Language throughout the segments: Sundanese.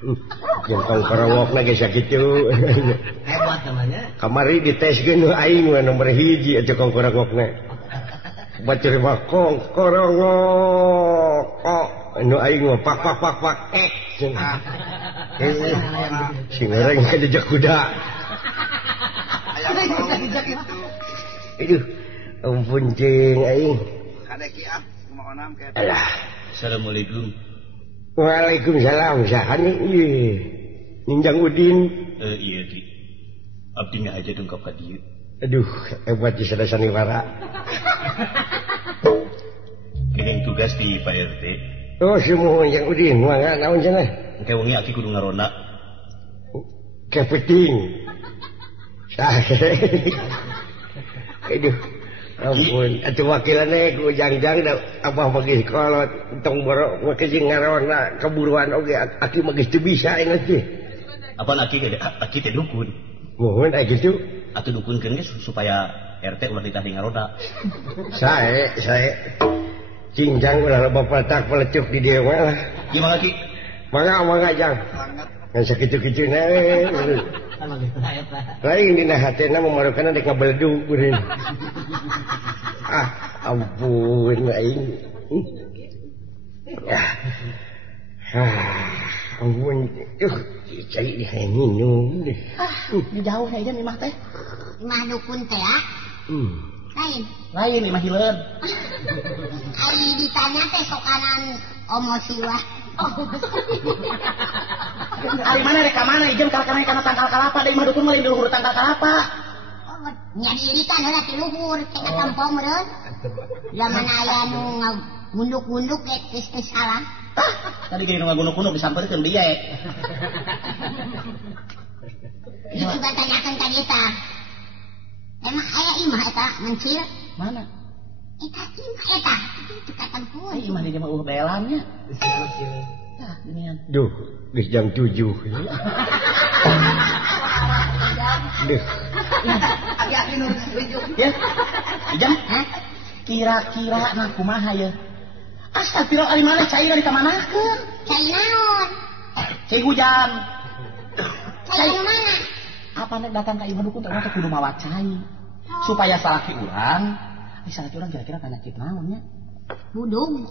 Yang kongkorongokna geus sakitu. Hebat namanya. Kamari diteskeun aing mah nomor 1 atuh kongkorongokna. Baceur mah kongkorongok. Anu aing mah pak. Si ngareng kajejak kuda. Aya kajejak itu. Aduh, ampun cing aing. Kada kiah kumaha ke. Alah. Assalamualaikum. Waalaikumsalam. Sahan ieu? Ninjang Udin. Iya, Ki. Abdi ngahaja dengkap ka dieu. Aduh, hebat di sada sandiwara. Kenging tugas di Pak RT. Oh, semua yang Udin, mangga naon cenah? Engke wengi aki kudu ngaronda. Kepeting. Aduh. Ampun, atuh wakilannya ku jangjang da abah mah geus kolot tong borok mah kecing ngarona keburuan oge aki mah geus teu bisa inget teh. Apaan aki teh dukun. Mohon aya kitu. Atuh dukunkeun ge supaya RT ulah ditah di ngaroda. Sae cinjang ulah loba patak pelecuk di dieu mah lah. Gimana Ki? Mangga jang. Ngan sakitu-kituna lain dina hatena mamarukan dek ngabeledu beureun. Ampun aing. Ampun. Cai di minum deh. Di jauh aja nih mah teh. Imah dukun teh ya? Lain imah hileun. Ari ditanya teh sokanan omosi wah. Ari mana rek ka mana ijem kana tangkal kalapa da imah dukun mah luhur tangkal kalapa. Nya diirikan heula ti luhur teh katampong meureun. Zaman aya nu ngunduk-ngunduk geus salah. Tadi gini ngagunduk-gunduk disampeurkeun dia. Itu juga tanyakan ka dieu tah. Emang aya imah eta mencil? Mana? Eta imah eta. Itu katampong. Ai imah di mah belannya. Tah ginian. Duh, geus jam 7. Duh. Aki nu tunjuk. Ya. Ijam, kira-kira nah kumaha ye? Astagfirullah ari mana cai dari ka manakeun? Cai naon? Cai hujan. Cai nu mana? Apa nek datang ka imah dukun ternyata kudu mawa cai. Supaya salaki urang, salaki urang kira-kira penyakit naon nya? Budung.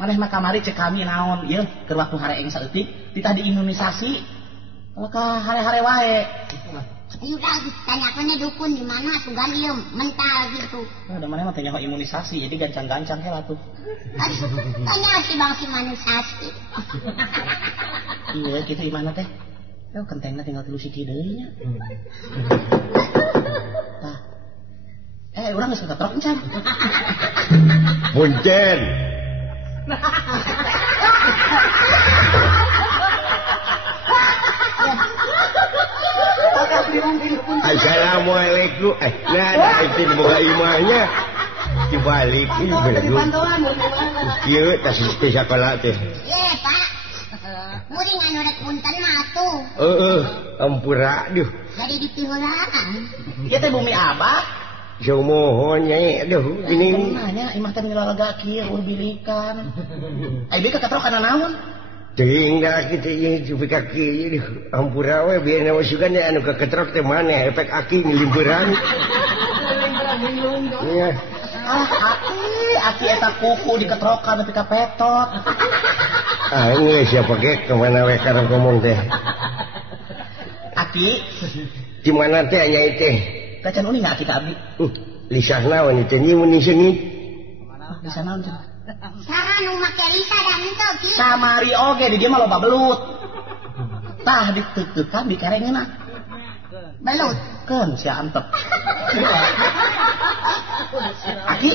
Maneh mah kamari cek kami naon ieu keur waktu hareeng saeutik ditah diimunisasi. Kalau ka hare-hare wae. Ieu dah ditanyakeun dukun di mana sugan ieu mental gitu. Da maneh mah teh nyaho imunisasi jadi gancang-gancang heula tuh. Tanya si bang si imunisasi. Iya kitu imana teh. Yo kentengna tinggal 3 siki deui nya. Tah. Urang geus ketrok encan. Punten. Assalamualaikum. Nah, itu boga imahnya. Dibalik ini bener. Kieu tas teh sakola teh. Pak. Muring anu rek punten mah atuh. Ampura duh. Jadi dipiheulaan. Ieu teh bumi abah. Sumohon nyai aduh ini. Nanya imah teh milaraga kieu bilikan. Ai bieu ketrok kana naon? Teuing da kitu ieu jupi kaki ieu ampura we bieu na sugan anu keketrok teh maneh efek aki ngilimperan. Iya. Aki eta kuku diketrokan nepi ka petot. Ini siapa ge kemana we karang ngomong teh. Aki di mana teh nyai teh? Kacan uning aki ka abdi. Lisah naon itu nyi mun seungit. Lisah naon cenah? Saha nu make lisa dan itu ki? Kamari oge di dieu mah loba belut. Tah diteutekan dikerengeunna. Belut. Keun sia antep. Aki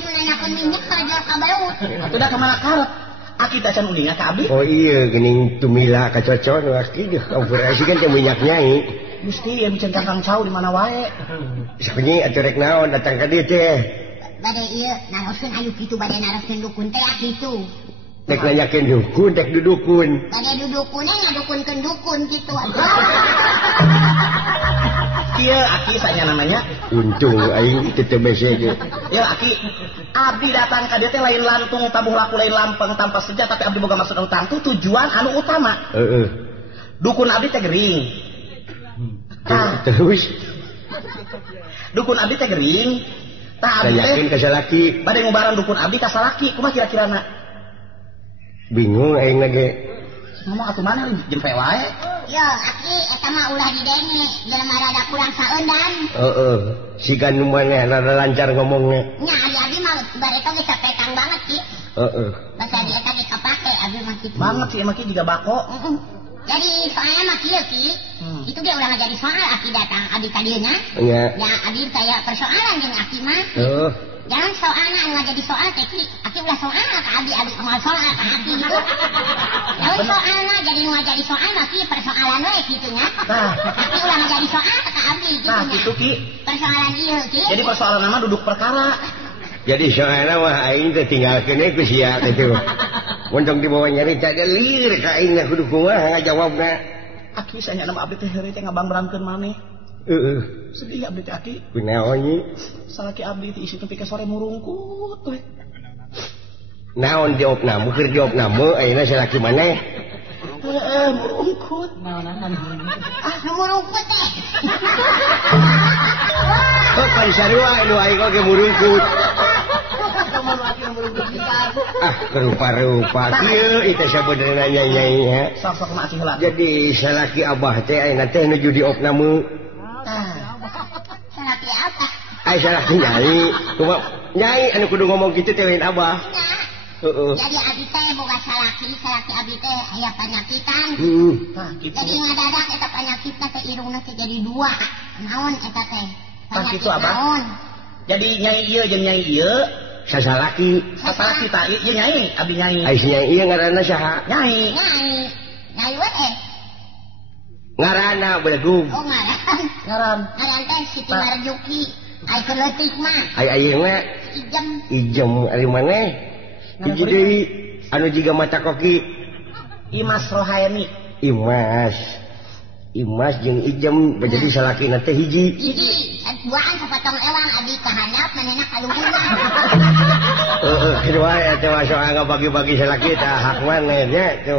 nu nanyakeun minyak kerja ka belut. atuh da ka mana karep? Aki teh can uninga ka abdi. Oh iya geuning tumila kacocon aki deh operasi kan teh minyak nyai. Gusti ya micen kakang cau di mana wae. Sakunyi atuh rek naon datang ka dieu teh. Bade ieu naroskeun anu kitu bade naroskeun dukun teh kitu. Dek nanyakeun dukun, dek dudukun. Bade dudukunna ngadukunkeun dukun kitu. Aki saya namanya. Untung aing teu teu bese ge. Ya Aki, abdi datang ka dieu teh lain lantung tabuh laku lain lampeng tanpa seja tapi abdi boga maksud utang tuh tujuan anu utama. Dukun abdi teh gering. Terus dukun abdi teh gering. Tah abdi yakin ka salaki. Bade ngubaran dukun abdi ka salaki, kumaha kira-kirana? Bingung aing ge. Ngomong atuh mana jempe wae. Yo, Aki, eta mah ulah didenge, jelema rada kurang saeundan. Sigan nu maneh rada lancar ngomongnya. Nya abi mah bareta geus sapetang banget Ki. Basa di eta geus kapake abi mah kitu. Banget sih emang Ki juga bako. Jadi soalnya mah kieu Ki. Itu ge ulah ngajadi soal Aki datang abi ka dieu nya. Nya. Ya abi saya persoalan jeung Aki mah. Jangan soalnya anu jadi soal teh Ki. Aki ulah soal ka abi moal soal ka Aki gitu. Lamun soalna jadi nu jadi soal mah Ki persoalan we kitu nya. Aki ulah ngajadi soal ka abi gitu nya. Nah, kitu Ki. Persoalan ieu Ki. Jadi persoalan nama duduk perkara. Jadi soalnya mah aing teh tinggalkeun we ku sia kitu. Untung dibawa nyarita delir ka aing kudu kumaha ngajawabna. Aki sanya nama abdi teh heureuy teh ngabang-berangkeun maneh. Sedih abdi teh Aki. Kunaon nyi? Salaki abdi teh isi tepi ke sore murungkut we. Naon diopna? Mukir diopna meuh ayeuna salaki maneh. Murungkut. Murungkut teh. Kan sarua anu aing oge murungkut. Kerupa-rupa kieu itu sabenerna nyai ya. Sok-sok mah Aki heula. Jadi salaki abah teh ayeuna teh nuju diopna meuh. Salaki apa? Ai salaki nyai. Kumaha nyai anu kudu ngomong kitu teh lain abah. Jadi abi teh boga salaki abi teh aya panyakitan. Jadi ngadadak eta panyakitna teh irungna teh jadi dua. Naon eta teh? Panyakit naon? Jadi nyai ieu jeung nyai ieu sasalaki. Sasalaki tah ieu nyai, abdi nyai. Ai nyai ieu ngaranna saha? Nyai. Nyai we Ngaranna belegum. Oh ngaran. Ngaran teh Siti Marjuki. Ai keleutik mah. Ai ayeuna Ijem ari maneh? Hiji deui anu jiga mata koki. Imas Rohaini. Imas jeung Ijem jadi salakina teh hiji. Duaan sapotong ewang abi ka handap manehna ka luhurna. Kedua ya teh soal ngabagi-bagi salaki tah hak maneh nya teh.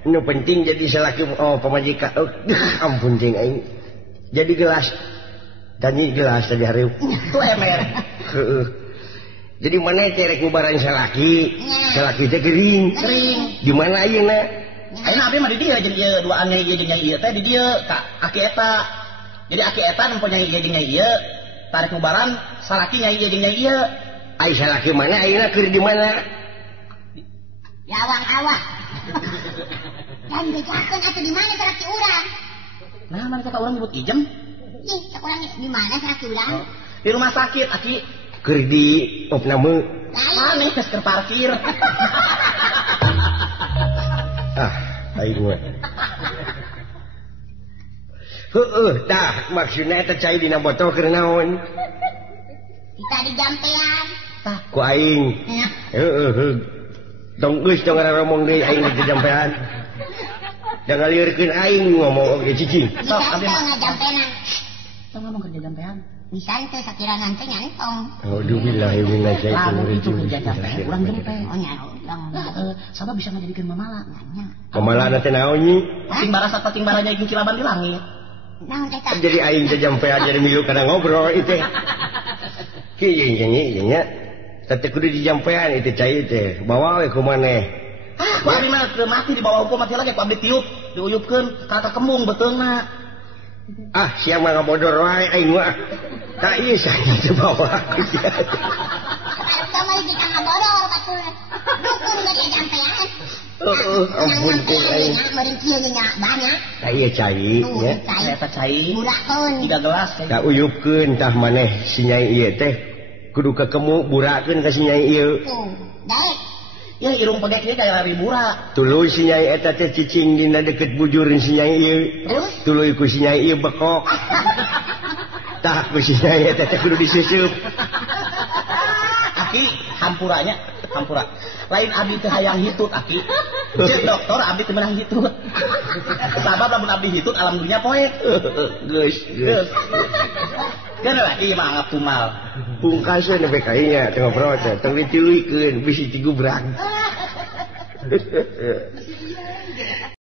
Nu penting jadi salaki pamajikan. Ampun cing aing. Jadi gelas. Tadi gelas tadi hareup. Itu emer. Jadi mana teh rek ngubaran salaki? Salaki teh gering. Di mana ayeuna? Ayeuna abi mah di dieu jeung ieu duaan nyai ieu jeung nyai ieu teh di dieu ka Aki eta. Jadi Aki eta nempo nyai ieu jeung nyai ieu tarik ngubaran salaki nyai ieu jeung nyai ieu. Ai salaki mana ayeuna keur di mana? Di awang-awang. Dan bejakeun atuh di mana salaki urang? Nah, mana kata urang nyebut Ijem? Ih, cak urang di mana salaki urang? Di rumah sakit Aki. Keur di opna meuh. Maneh geus keur parkir. Aing mah. Tah maksudna eta cai dina botol keur naon? Kita di jampean. Tah ku aing. Tong geus tong ngomong deui aing di jampean. Da ngalieureun aing ngomong oge cicing. Sok abi mah ngajampean. Tong ngomong kerja jampean. Bisa teh sakirangan teh nyantong. Auzubillahi minasyaitonir rajim. Kerja jampean urang jempe. Oh nya urang. Sabab bisa ngajadikeun mamala nya. Mamala teh naon nyi? Ting barasa ting baranya jeung kilaban di langit. Naon teh tah? Jadi aing teh jampean jadi milu kana ngobrol itu. Kieu nya. Teh kudu di jampean itu cai teh. Bawa we ku maneh. Ku abi mah teu mati di bawah hukum mati lagi ku abdi tiup diuyupkeun ka kembung beteungna. Siang mah ngabodor wae aing mah. Tak ieu saya teh bawa aku sia. Kamu lagi kita ngabodor batur. Dukun jadi jampean. Ampun teh aing. Meureun kieu nya banyak. Tak ieu cai nya. Eta cai. Burakeun. 3 gelas teh. Tak uyupkeun tah maneh si nyai ieu teh. Kudu kakemu burakeun ka si nyai ieu. Tuh, daek. Ya irung pegek ieu kaya lari bura. Tuluy si nyai eta teh cicing dina deket bujureun si nyai ieu. Tuluy ku si nyai ieu bekok. Tah ku si nyai eta teh kudu disusup. Aki hampura. Lain abi teh hayang hitut Aki. Cek dokter abdi teu meunang hitut. Sabab lamun abdi hitut alam dunia poek. Geus. Kan lagi mah anggap tumal. Pungkasan nepi ka ieu nya teu ngobrol teh, tong ditiluykeun bisi ti gubrak.